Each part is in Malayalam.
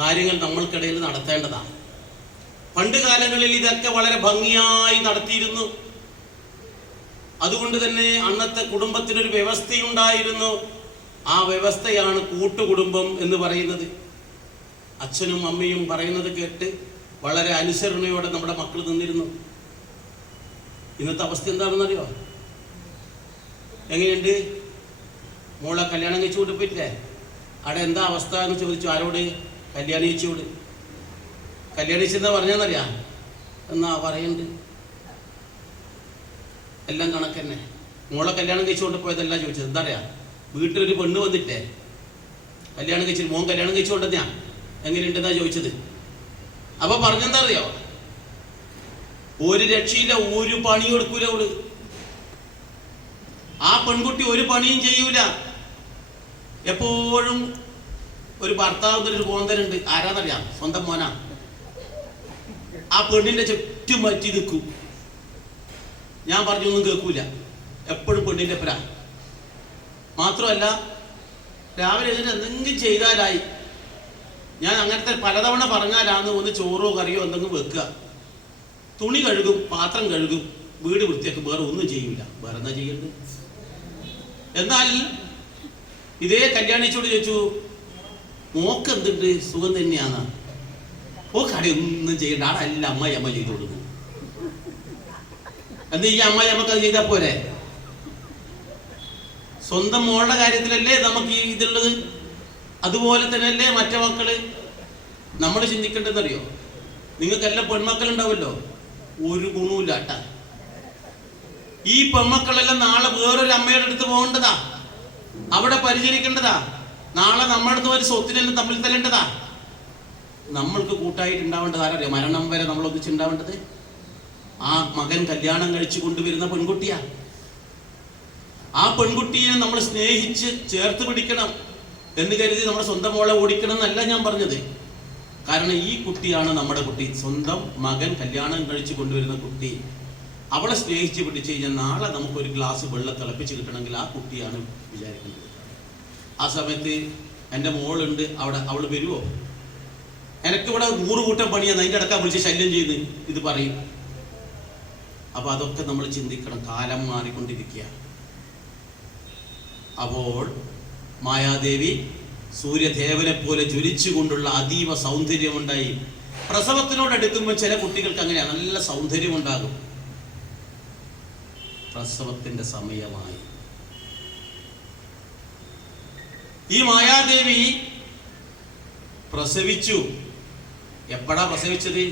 കാര്യങ്ങൾ നമ്മൾക്കിടയിൽ നടത്തേണ്ടതാണ്. പണ്ട് കാലങ്ങളിൽ ഇതൊക്കെ വളരെ ഭംഗിയായി നടത്തിയിരുന്നു. അതുകൊണ്ട് തന്നെ അന്നത്തെ കുടുംബത്തിനൊരു വ്യവസ്ഥയുണ്ടായിരുന്നു. ആ വ്യവസ്ഥയാണ് കൂട്ടുകുടുംബം എന്ന് പറയുന്നത്. അച്ഛനും അമ്മയും പറയുന്നത് കേട്ട് വളരെ അനുസരണയോടെ നമ്മുടെ മക്കൾ നിന്നിരുന്നു. ഇന്നത്തെ അവസ്ഥ എന്താണെന്നറിയോ? എങ്ങനെയുണ്ട്? മോളെ കല്യാണം കഴിച്ചു കൊടുപ്പില്ലേ? അവിടെ എന്താ അവസ്ഥ എന്ന് ചോദിച്ചു. ആരോട്? കല്യാണിച്ചോട്. കല്യാണിച്ചെന്താ പറഞ്ഞെന്നറിയാ? എന്നാ പറയുന്നുണ്ട്, എല്ലാം കണക്കന്നെ. മോളെ കല്യാണം കഴിച്ചുകൊണ്ട് പോയതല്ല ചോദിച്ചത്. എന്താ പറയാ, വീട്ടിലൊരു പെണ്ണ് വന്നിട്ടേ കല്യാണം കഴിച്ചിട്ട് മോൻ കല്യാണം കഴിച്ചുകൊണ്ടെന്നാ എങ്ങനെയുണ്ടെന്നാ ചോദിച്ചത്. അപ്പൊ പറഞ്ഞെന്താ അറിയോ? ഒരു രക്ഷയില്ല, ഒരു പണി കൊടുക്കൂല അവള്. ആ പെൺകുട്ടി ഒരു പണിയും ചെയ്യൂല. എപ്പോഴും ഒരു ഭർത്താവിന്റെ ഒരു കോന്തനുണ്ട്. ആരാന്നറിയാം? സ്വന്തം മോനാ. ആ പെണ്ണിന്റെ ചുറ്റും പറ്റി നിൽക്കും. ഞാൻ പറഞ്ഞൊന്നും കേൾക്കൂല. എപ്പോഴും പെണ്ണിന്റെ പുര. മാത്രമല്ല, രാവിലെ എന്തെങ്കിലും ചെയ്താലായി, ഞാൻ അങ്ങനത്തെ പലതവണ പറഞ്ഞാലാന്ന് ഒന്ന് ചോറോ കറിയോ എന്തെങ്കിലും വെക്കുക. തുണി കഴുകും, പാത്രം കഴുകും, വീട് വൃത്തിയാക്കും. വേറെ ഒന്നും ചെയ്യൂല. വേറെ എന്താ ചെയ്യേണ്ടത്? എന്നാൽ ഇതേ കല്യാണിച്ചോട് ചോദിച്ചു, മോക്ക് എന്തുണ്ട്, സുഖം തന്നെയാന്ന്? ഓ കടയൊന്നും ചെയ്യണ്ട, ആടല്ല അമ്മായി അമ്മ ചെയ്തു കൊടുക്കും. എന്ത് ഈ അമ്മായി അമ്മക്ക് അത് ചെയ്താൽ പോരെ? സ്വന്തം മോളുടെ കാര്യത്തിലല്ലേ നമുക്ക് ഈ ഇതുള്ളത്. അതുപോലെ തന്നെയല്ലേ മറ്റേ മക്കള്. നമ്മൾ ചിന്തിക്കേണ്ടതെന്നറിയോ? നിങ്ങൾക്കെല്ലാം പെൺമക്കളുണ്ടാവുമല്ലോ, ഒരു ഗുണവുമില്ല കേട്ടാ. ഈ പെൺമക്കളെല്ലാം നാളെ വേറൊരു അമ്മയുടെ അടുത്ത് പോകേണ്ടതാ, അവിടെ പരിചരിക്കേണ്ടതാ. നാളെ നമ്മുടെ അടുത്ത് ഒരു സ്വത്തിനെല്ലാം തമ്മിൽ തല്ലേണ്ടതാ. നമ്മൾക്ക് കൂട്ടായിട്ട് ഉണ്ടാവേണ്ടത് ആരറിയാം? മരണം വരെ നമ്മൾ ഒന്നിച്ചുണ്ടാവേണ്ടത് ആ മകൻ കല്യാണം കഴിച്ചു കൊണ്ടുവരുന്ന പെൺകുട്ടിയാ. ആ പെൺകുട്ടിയെ നമ്മൾ സ്നേഹിച്ച് ചേർത്ത് പിടിക്കണം എന്ന് കരുതി നമ്മുടെ സ്വന്തം മോളെ ഓടിക്കണം എന്നല്ല ഞാൻ പറഞ്ഞത്. കാരണം ഈ കുട്ടിയാണ് നമ്മുടെ കുട്ടി. സ്വന്തം മകൻ കല്യാണം കഴിച്ചു കൊണ്ടുവരുന്ന കുട്ടി. അവളെ സ്നേഹിച്ച് പിടിച്ചു കഴിഞ്ഞാൽ നാളെ നമുക്കൊരു ഗ്ലാസ് വെള്ളം തിളപ്പിച്ച് കിട്ടണമെങ്കിൽ ആ കുട്ടിയാണ് വിചാരിക്കേണ്ടത്. ആ സമയത്ത് എൻ്റെ മോളുണ്ട് അവിടെ, അവൾ വരുമോ? എനിക്കിവിടെ 100 കൂട്ടം പണിയാണ്, അതിൻ്റെ ഇടയ്ക്കാ വിളിച്ച് ശല്യം ചെയ്ത് ഇത് പറയും. അപ്പൊ അതൊക്കെ നമ്മൾ ചിന്തിക്കണം. കാലം മാറിക്കൊണ്ടിരിക്കുക. അപ്പോൾ മായാദേവി സൂര്യദേവനെ പോലെ ജ്വലിച്ചുകൊണ്ടുള്ള അതീവ സൗന്ദര്യമുണ്ടായി. പ്രസവത്തിനോടടുക്കുമ്പോൾ ചില കുട്ടികൾക്ക് അങ്ങനെയാണ്, നല്ല സൗന്ദര്യമുണ്ടാകും. പ്രസവത്തിന്റെ സമയമായി. ഈ മായാദേവി പ്രസവിച്ചു. എപ്പോഴാ പ്രസവിച്ചത്?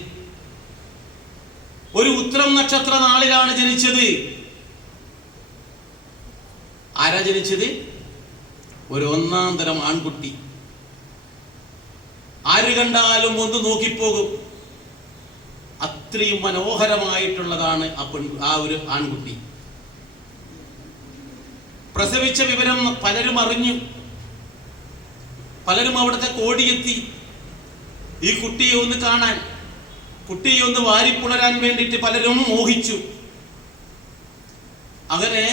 ഒരു ഉത്രം നക്ഷത്ര നാളിലാണ് ജനിച്ചത്. ആരാ ജനിച്ചത്? ഒരു 1-ാം തരം ആൺകുട്ടി. ആര് കണ്ടാലും ഒന്ന് നോക്കിപ്പോകും. അത്രയും മനോഹരമായിട്ടുള്ളതാണ് ആ ഒരു ആൺകുട്ടി. പ്രസവിച്ച വിവരം പലരും അറിഞ്ഞു. പലരും അവിടുത്തെ കോടിയെത്തി ഈ കുട്ടിയെ ഒന്ന് കാണാൻ, കുട്ടിയെ ഒന്ന് വാരിപ്പുണരാൻ വേണ്ടിയിട്ട് പലരും മോഹിച്ചു. അങ്ങനെ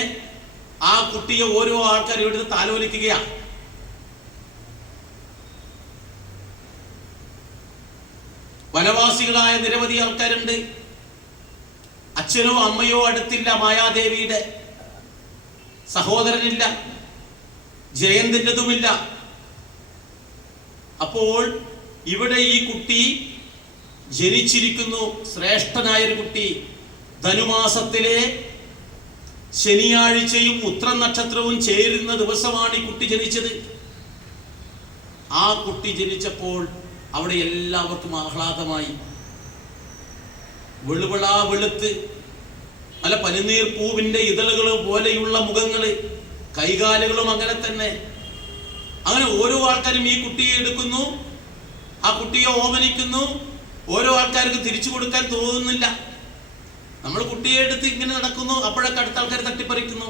ആ കുട്ടിയെ ഓരോ ആൾക്കാരും എടുത്ത് താലോലിക്കുകയാണ്. വനവാസികളായ നിരവധി ആൾക്കാരുണ്ട്. അച്ഛനോ അമ്മയോ അടുത്തില്ല. മായാദേവിയുടെ സഹോദരനില്ല, ജയന്തിൻ്റെതുമില്ല. അപ്പോൾ ഇവിടെ ഈ കുട്ടി ജനിച്ചിരിക്കുന്നു. ശ്രേഷ്ഠനായൊരു കുട്ടി. ധനുമാസത്തിലെ ശനിയാഴ്ചയും ഉത്രം നക്ഷത്രവും ചേരുന്ന ദിവസമാണ് ഈ കുട്ടി ജനിച്ചത്. ആ കുട്ടി ജനിച്ചപ്പോൾ അവിടെ എല്ലാവർക്കും ആഹ്ലാദമായി. വെളുവിളാ വെളുത്ത് നല്ല പനിനീർ പൂവിന്റെ ഇതളുകൾ പോലെയുള്ള മുഖങ്ങള്, കൈകാലുകളും അങ്ങനെ തന്നെ. അങ്ങനെ ഓരോ ആൾക്കാരും ഈ കുട്ടിയെ എടുക്കുന്നു, ആ കുട്ടിയെ ഓമനിക്കുന്നു. ഓരോ ആൾക്കാർക്ക് തിരിച്ചു കൊടുക്കാൻ തോന്നുന്നില്ല. നമ്മൾ കുട്ടിയെ എടുത്ത് ഇങ്ങനെ നടക്കുന്നു, അപ്പോഴൊക്കെ അടുത്ത ആൾക്കാർ തട്ടിപ്പറിക്കുന്നു.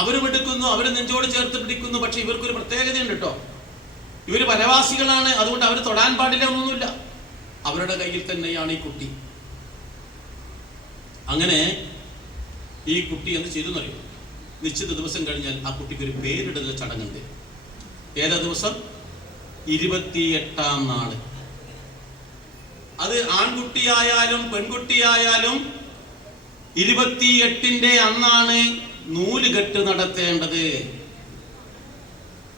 അവരും എടുക്കുന്നു, അവര് നെഞ്ചോട് ചേർത്ത് പിടിക്കുന്നു. പക്ഷെ ഇവർക്കൊരു പ്രത്യേകതയുണ്ട് കേട്ടോ. ഇവര് വനവാസികളാണ്, അതുകൊണ്ട് അവർ തൊടാൻ പാടില്ല ഒന്നുമില്ല. അവരുടെ കയ്യിൽ തന്നെയാണ് ഈ കുട്ടി. അങ്ങനെ ഈ കുട്ടി എന്ത് ചെയ്തെന്നറിയോ? നിശ്ചിത ദിവസം കഴിഞ്ഞാൽ ആ കുട്ടിക്ക് ഒരു പേരിടൽ ചടങ്ങുണ്ട്. ഏതാ ദിവസം? 28-ാം നാള്. അത് ആൺകുട്ടിയായാലും പെൺകുട്ടിയായാലും 28-ന്റെ അന്നാണ് നൂലുകെട്ട് നടത്തേണ്ടത്.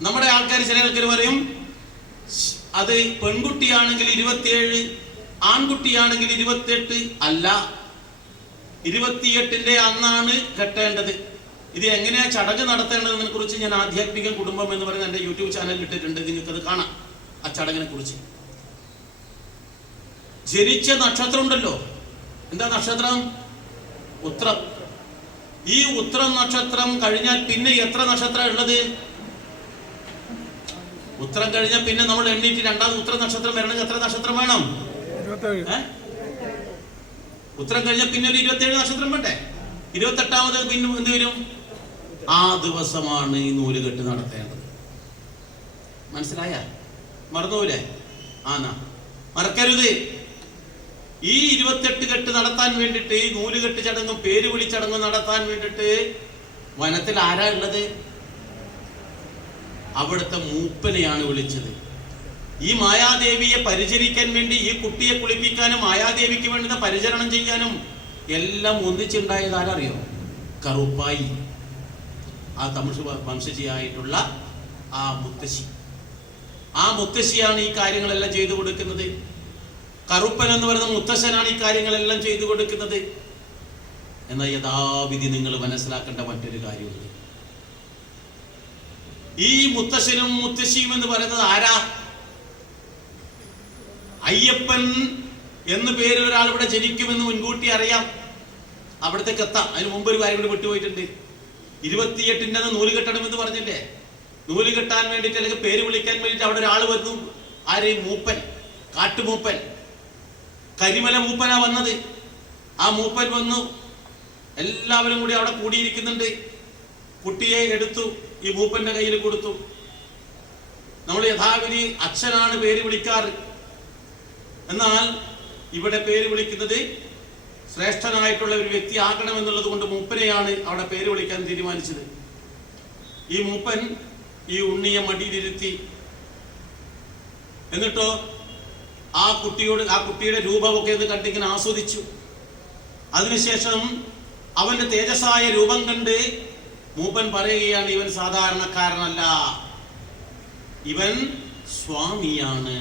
നമ്മുടെ ആൾക്കാർ ചില ആൾക്കാർ പറയും അത് പെൺകുട്ടിയാണെങ്കിൽ 27, ആൺകുട്ടിയാണെങ്കിൽ 28. അല്ല, 28-ന്റെ അന്നാണ് കെട്ടേണ്ടത്. ഇത് എങ്ങനെയാ ചടങ്ങ് നടത്തേണ്ടതിനെ കുറിച്ച് ഞാൻ ആധ്യാത്മിക കുടുംബം എന്ന് പറയുന്ന എൻ്റെ യൂട്യൂബ് ചാനലിൽ ഇട്ടിട്ടുണ്ട്. നിങ്ങൾക്കത് കാണാം. ആ ചടങ്ങിനെ കുറിച്ച് ജനിച്ച നക്ഷത്രം ഉണ്ടല്ലോ, എന്താ നക്ഷത്രം? ഉത്രം. ഈ ഉത്രം നക്ഷത്രം കഴിഞ്ഞാൽ പിന്നെ എത്ര നക്ഷത്രം ഉള്ളത്? ഉത്രം കഴിഞ്ഞാൽ പിന്നെ നമ്മൾ എണ്ണീറ്റ് രണ്ടാമത് ഉത്തര നക്ഷത്രം വരണമെങ്കിൽ എത്ര നക്ഷത്രം വേണം? ഉത്തരം കഴിഞ്ഞാൽ പിന്നെ ഒരു 27 നക്ഷത്രം വേണ്ടേ? 28ാമത് പിന്നെ എന്ത് വരും? ആ ദിവസമാണ് ഈ നൂലുകെട്ട് നടത്തേണ്ടത്. മനസ്സിലായ? മറന്നുപോലെ? ആനാ, മറക്കരുത്. ഈ 28 കെട്ട് നടത്താൻ വേണ്ടിട്ട്, ഈ നൂലുകെട്ട് ചടങ്ങും പേര് വിളി ചടങ്ങും നടത്താൻ വേണ്ടിട്ട് വനത്തിൽ ആരാ ഉള്ളത്? അവിടുത്തെ മൂപ്പനെയാണ് വിളിച്ചത്. ഈ മായാദേവിയെ പരിചരിക്കാൻ വേണ്ടി, ഈ കുട്ടിയെ കുളിപ്പിക്കാനും മായാദേവിക്ക് വേണ്ടുന്ന പരിചരണം ചെയ്യാനും എല്ലാം ഒന്നിച്ചുണ്ടായത് ആരറിയോ? കറുപ്പായി, ആ തമിഴ് വംശജിയായിട്ടുള്ള ആ മുത്തശ്ശി. ആ മുത്തശ്ശിയാണ് ഈ കാര്യങ്ങളെല്ലാം ചെയ്തു കൊടുക്കുന്നത്. കറുപ്പൻ എന്ന് പറയുന്ന മുത്തശ്ശനാണ് ഈ കാര്യങ്ങളെല്ലാം ചെയ്തു കൊടുക്കുന്നത്. എന്നാൽ യഥാവിധി നിങ്ങൾ മനസ്സിലാക്കേണ്ട മറ്റൊരു കാര്യമുണ്ട്. ഈ മുത്തശ്ശനും മുത്തശ്ശിയും എന്ന് പറയുന്നത് ആരാ? അയ്യപ്പൻ എന്ന് പേര് ഒരാൾ ഇവിടെ ജനിക്കുമെന്ന് മുൻകൂട്ടി അറിയാം. അവിടത്തേക്ക് എത്താം. അതിന് മുമ്പ് ഒരു കാര്യം കൂടി വിട്ടുപോയിട്ടുണ്ട്. 28-ന്റെ നൂല് കെട്ടണം എന്ന് പറഞ്ഞില്ലേ? നൂല് കെട്ടാൻ വേണ്ടിയിട്ട് അല്ലെങ്കിൽ പേര് വിളിക്കാൻ വേണ്ടിയിട്ട് അവിടെ ഒരാൾ വന്നു. ആര്? മൂപ്പൻ, കാട്ടുമൂപ്പൻ, കരിമല മൂപ്പനാ വന്നത്. ആ മൂപ്പൻ വന്നു, എല്ലാവരും കൂടി അവിടെ കൂടിയിരിക്കുന്നുണ്ട്. കുട്ടിയെ എടുത്തു, ഈ മൂപ്പന്റെ കയ്യിൽ കൊടുത്തു. നമ്മൾ യഥാവിധി അച്ഛനാണ് പേര് വിളിക്കാറ്. എന്നാൽ ഇവിടെ പേര് വിളിക്കുന്നത് ശ്രേഷ്ഠനായിട്ടുള്ള ഒരു വ്യക്തി ആകണമെന്നുള്ളത് കൊണ്ട് മൂപ്പനെയാണ് അവിടെ പേര് വിളിക്കാൻ തീരുമാനിച്ചത്. ഈ മൂപ്പൻ ഈ ഉണ്ണിയെ മടിയിലിരുത്തി. എന്നിട്ടോ ആ കുട്ടിയുടെ രൂപമൊക്കെ ഒന്ന് കണ്ടിങ്ങനെ ആസ്വദിച്ചു. അതിനുശേഷം അവന്റെ തേജസ്സായ രൂപം കണ്ട് മൂപ്പൻ പറയുകയാണ്, ഇവൻ സാധാരണക്കാരനല്ല, ഇവൻ സ്വാമിയാണ്.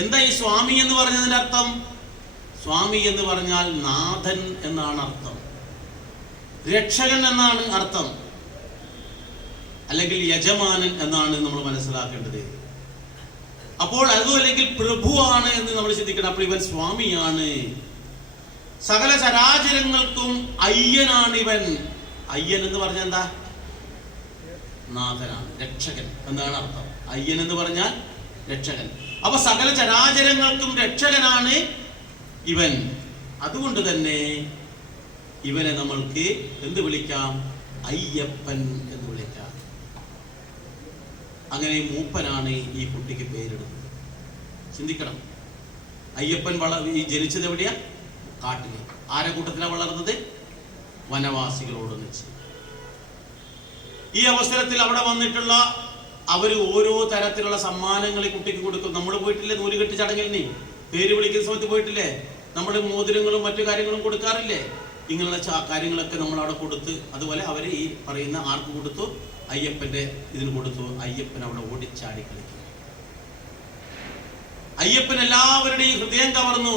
എന്താ ഈ സ്വാമി എന്ന് പറഞ്ഞതിന്റെ അർത്ഥം? സ്വാമി എന്ന് പറഞ്ഞാൽ നാഥൻ എന്നാണ് അർത്ഥം, രക്ഷകൻ എന്നാണ് അർത്ഥം, അല്ലെങ്കിൽ യജമാനൻ എന്നാണ് നമ്മൾ മനസ്സിലാക്കേണ്ടത്. അപ്പോൾ അതും അല്ലെങ്കിൽ പ്രഭുവാണ് എന്ന് നമ്മൾ ചിന്തിക്കണം. അപ്പോൾ ഇവൻ സ്വാമിയാണ്, സകല ചരാചരങ്ങൾക്കും അയ്യനാണ് ഇവൻ. അയ്യൻ എന്ന് പറഞ്ഞാൽ എന്താ? നാഥനാണ്, രക്ഷകൻ എന്നാണ് അർത്ഥം. അയ്യൻ എന്ന് പറഞ്ഞാൽ രക്ഷകൻ. അപ്പൊ സകല ചരാചരങ്ങൾക്കും രക്ഷകനാണ് ഇവൻ. അതുകൊണ്ട് തന്നെ ഇവനെ നമ്മൾക്ക് എന്ത് വിളിക്കാം? അയ്യപ്പൻ എന്ന് വിളിക്കാം. അങ്ങനെ മൂപ്പനാണ് ഈ കുട്ടിക്ക് പേരിടുന്നത്. ചിന്തിക്കണം. അയ്യപ്പൻ ജനിച്ചത് എവിടെയാ? കാട്ടില്. ആരെ കൂട്ടത്തിലാണ് വളർന്നത്? വനവാസികളോടൊന്നിച്ച്. ഈ അവസരത്തിൽ അവിടെ വന്നിട്ടുള്ള അവര് ഓരോ തരത്തിലുള്ള സമ്മാനങ്ങൾ ഈ കുട്ടിക്ക് കൊടുക്കും. നമ്മൾ പോയിട്ടില്ലേ നൂലുകെട്ട് ചടങ്ങിൽ? പേര് വിളിക്കുന്ന സമയത്ത് പോയിട്ടില്ലേ? നമ്മൾ മോതിരങ്ങളും മറ്റു കാര്യങ്ങളും കൊടുക്കാറില്ലേ? ഇങ്ങനെയുള്ള കാര്യങ്ങളൊക്കെ നമ്മൾ അവിടെ കൊടുത്ത്, അതുപോലെ അവര് ഈ പറയുന്ന ആർക്ക് കൊടുത്തു? അയ്യപ്പന്റെ ഇതിന് കൊടുത്തു. അയ്യപ്പൻ അവിടെ ഓടിച്ചാടി കളിക്കും. അയ്യപ്പൻ എല്ലാവരുടെയും ഹൃദയം കവർന്നു.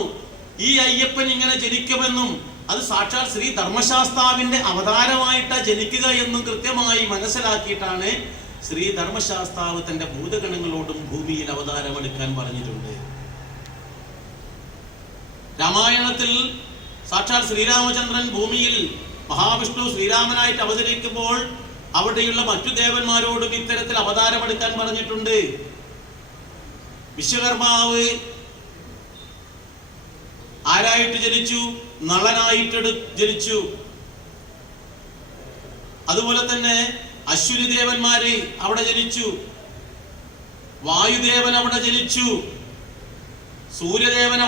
ഈ അയ്യപ്പൻ ഇങ്ങനെ ജനിക്കുമെന്നും അത് സാക്ഷാൽ ശ്രീ ധർമ്മശാസ്താവിന്റെ അവതാരമായിട്ടാ ജനിക്കുക എന്നും കൃത്യമായി മനസ്സിലാക്കിയിട്ടാണ് ശ്രീ ധർമ്മശാസ്താവ് തന്റെ ഭൂതഗണങ്ങളോടും ഭൂമിയിൽ അവതാരമെടുക്കാൻ പറഞ്ഞിട്ടുണ്ട്. രാമായണത്തിൽ സാക്ഷാൽ ശ്രീരാമചന്ദ്രൻ ഭൂമിയിൽ മഹാവിഷ്ണു ശ്രീരാമനായിട്ട് അവതരിക്കുമ്പോൾ അവിടെയുള്ള മറ്റു ദേവന്മാരോടും ഇത്തരത്തിൽ അവതാരമെടുക്കാൻ പറഞ്ഞിട്ടുണ്ട്. വിശ്വകർമാവ് ആരായിട്ട് ജനിച്ചു? നളനായിട്ട് ജനിച്ചു. അതുപോലെ തന്നെ അശ്വിനി ദേവന്മാര് അവിടെ ജനിച്ചു. വായുദേവൻ അവിടെ ജനിച്ചു. സൂര്യദേവൻ